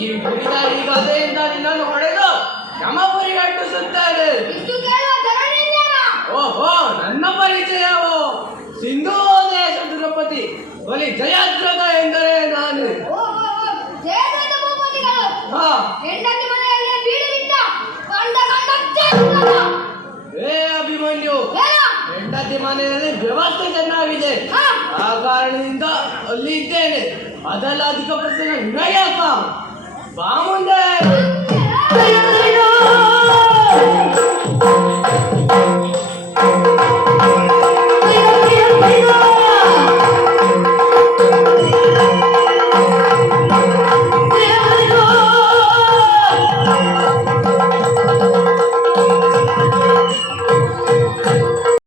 ಈ ಬಿಡಿದ ಈ ಗದೆಯಿಂದ ನಿನ್ನನ್ನು ಹೊಡೆದು ಯಮಪುರಿ ಅಟ್ಟಿಸುತ್ತೇನೆ. ಓಹೋ, ನನ್ನ ಪರಿಚಯವೋ ಸಿಂಧೂ ದೇಶ ದ್ರೌಪದಿ ಬಲಿ ಜಯದ್ರಥ ಎಂದರೆ ನಾನು. ಹೇ ಅಭಿಮನ್ಯು, ಹೆಂಡತಿ ಮನೆಯಲ್ಲಿ ವ್ಯವಸ್ಥೆ ಚೆನ್ನಾಗಿದೆ, ಆ ಕಾರಣದಿಂದ ಅಲ್ಲಿ ಇದ್ದೇನೆ. ಅದೆಲ್ಲ ಅಧಿಕ ಪ್ರಶ್ನೆ ನಿನಗೆ ಬಾ ಮುಂದೆ.